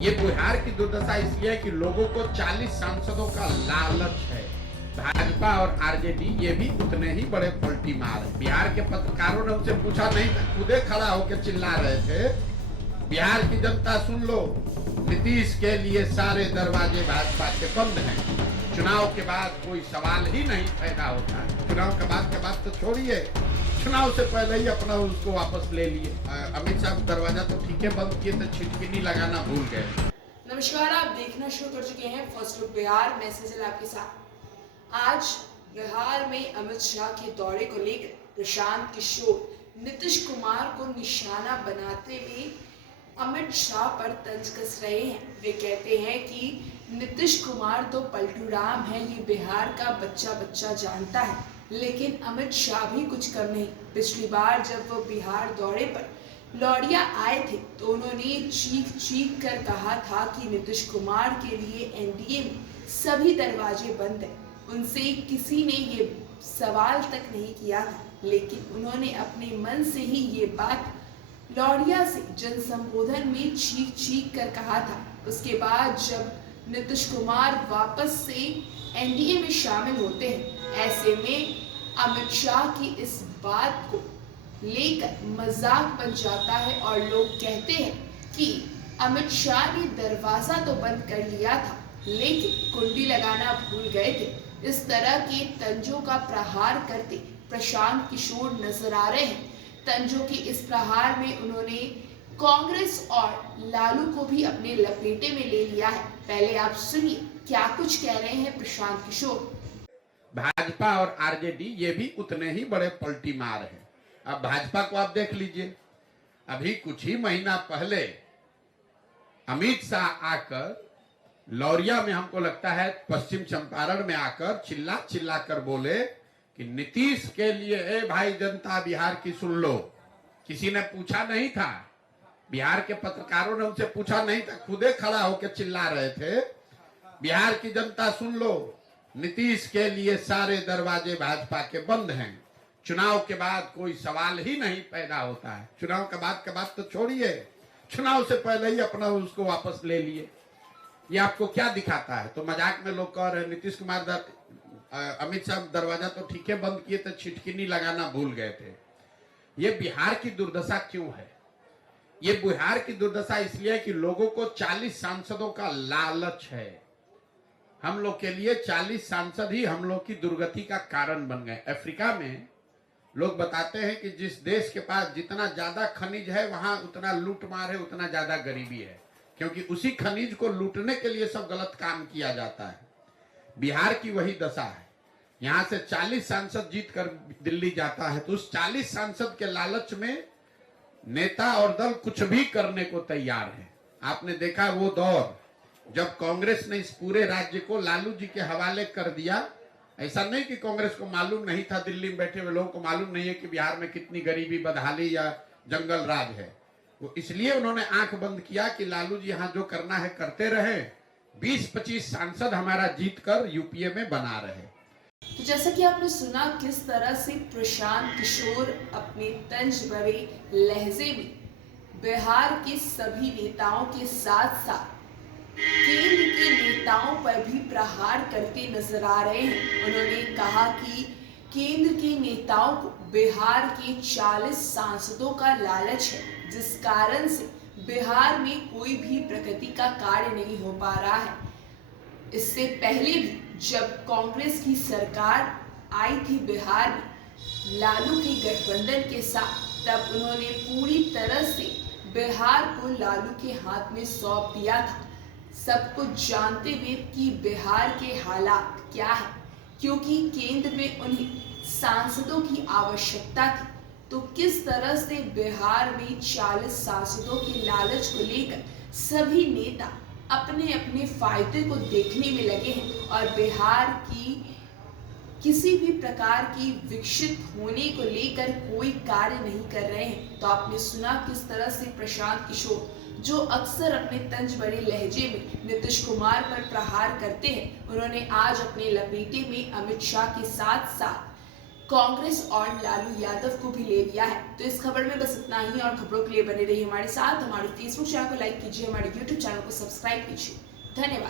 ये बिहार की दुर्दशा इसलिए है कि लोगों को 40 सांसदों का लालच है। भाजपा और आरजेडी ये भी उतने ही बड़े पलटी मार है। बिहार के पत्रकारों ने उनसे पूछा नहीं था, खुदे खड़ा होकर चिल्ला रहे थे, बिहार की जनता सुन लो, नीतीश के लिए सारे दरवाजे भाजपा के बंद हैं। चुनाव के बाद कोई सवाल ही नहीं पैदा होता है। चुनाव के बाद तो छोड़िए, चुनाव से पहले ही अपना उसको वापस ले लिए। अमित शाह दरवाजा तो ठीक है बंद किए, तो छिटकिनी लगाना भूल गए। नमस्कार, आप देखना शुरू कर चुके हैं फर्स्ट लुक बिहार। मैं सजल आपके साथ। आज बिहार में अमित शाह के दौरे को लेकर प्रशांत किशोर नीतीश कुमार को निशाना बनाते हुए अमित शाह पर तंज कस रहे हैं। वे कहते हैं कि नीतीश कुमार तो पलटू राम है, ये बिहार का बच्चा बच्चा जानता है, लेकिन अमित शाह भी कुछ कम नहीं। पिछली बार जब वो बिहार दौरे पर लौरिया आए थे तो उन्होंने चीख चीख कर कहा था कि नीतीश कुमार के लिए एनडीए में सभी दरवाजे बंद हैं। उनसे किसी ने ये सवाल तक नहीं किया था, लेकिन उन्होंने अपने मन से ही ये बात लौरिया से जन संबोधन में चीख चीख कर कहा था। उसके बाद जब नीतीश कुमार वापस से एनडीए में शामिल होते हैं, ऐसे में अमित शाह की इस बात को लेकर मजाक बन जाता है और लोग कहते हैं कि अमित शाह ने दरवाजा तो बंद कर लिया था, लेकिन कुंडी लगाना भूल गए थे। इस तरह के तंजों का प्रहार करते प्रशांत किशोर नजर आ रहे हैं। तंजों के इस प्रहार में उन्होंने कांग्रेस और लालू को भी अपने लपेटे में ले लिया है। पहले आप सुनिए क्या कुछ कह रहे हैं प्रशांत किशोर। भाजपा और आरजेडी ये भी उतने ही बड़े पलटी मार है। अब भाजपा को आप देख लीजिए, अभी कुछ ही महीना पहले अमित शाह आकर लौरिया में, हमको लगता है पश्चिम चंपारण में आकर चिल्ला चिल्ला कर बोले कि नीतीश के लिए, ए भाई जनता बिहार की सुन लो। किसी ने पूछा नहीं था, बिहार के पत्रकारों ने उनसे पूछा नहीं था, खुदे खड़ा होकर चिल्ला रहे थे, बिहार की जनता सुन लो, नीतीश के लिए सारे दरवाजे भाजपा के बंद हैं। चुनाव के बाद कोई सवाल ही नहीं पैदा होता है। चुनाव के बाद तो छोड़िए, चुनाव से पहले ही अपना उसको वापस ले लिए। ये आपको क्या दिखाता है? तो मजाक में लोग कह रहे हैं नीतीश कुमार अमित शाह दरवाजा तो ठीक है बंद किए, तो छिटकिनी लगाना भूल गए थे। ये बिहार की दुर्दशा क्यों है? ये बिहार की दुर्दशा इसलिए है कि लोगों को 40 सांसदों का लालच है। हम लोग के लिए 40 सांसद ही हम लोग की दुर्गति का कारण बन गए। अफ्रीका में लोग बताते हैं कि जिस देश के पास जितना ज्यादा खनिज है, वहां उतना लूटमार है, उतना ज्यादा गरीबी है, क्योंकि उसी खनिज को लूटने के लिए सब गलत काम किया जाता है। बिहार की वही दशा है। यहां से 40 सांसद जीत कर दिल्ली जाता है, तो उस 40 सांसद के लालच में नेता और दल कुछ भी करने को तैयार है। आपने देखा वो दौर जब कांग्रेस ने इस पूरे राज्य को लालू जी के हवाले कर दिया। ऐसा नहीं कि कांग्रेस को मालूम नहीं था, दिल्ली में बैठे हुए लोगों को मालूम नहीं है कि बिहार में कितनी गरीबी, बदहाली या जंगल राज है। वो इसलिए उन्होंने आंख बंद किया कि लालू जी यहाँ जो करना है करते रहे, 20-25 सांसद हमारा जीत कर यूपीए में बना रहे। तो जैसा कि आपने सुना किस तरह से प्रशांत किशोर अपने तंज भरे लहजे में बिहार के सभी नेताओं के साथ साथ केंद्र के नेताओं पर भी प्रहार करते नजर आ रहे हैं। उन्होंने कहा कि केंद्र के नेताओं को बिहार के 40 सांसदों का लालच है, जिस कारण से बिहार में कोई भी प्रगति का कार्य नहीं हो पा रहा है। इससे पहले भी जब कांग्रेस की सरकार आई थी बिहार में लालू के गठबंधन के साथ, तब उन्होंने पूरी तरह से बिहार को लालू के हाथ में सौंप दिया था, सब कुछ जानते हुए कि बिहार के हालात क्या है, क्योंकि केंद्र में उन्हें सांसदों की आवश्यकता थी। तो किस तरह से बिहार में 40 सांसदों के लालच को लेकर सभी नेता अपने अपने फायदे को देखने में लगे हैं और बिहार की किसी भी प्रकार की विकसित होने को लेकर कोई कार्य नहीं कर रहे हैं। तो आपने सुना किस तरह से प्रशांत किशोर, जो अक्सर अपने तंज भरे लहजे में नीतीश कुमार पर प्रहार करते हैं, उन्होंने आज अपने लपेटे में अमित शाह के साथ साथ कांग्रेस और लालू यादव को भी ले लिया है। तो इस खबर में बस इतना ही, और खबरों के लिए बने रहिए हमारे साथ। हमारे फेसबुक चैनल को लाइक कीजिए, हमारे यूट्यूब चैनल को सब्सक्राइब कीजिए। धन्यवाद।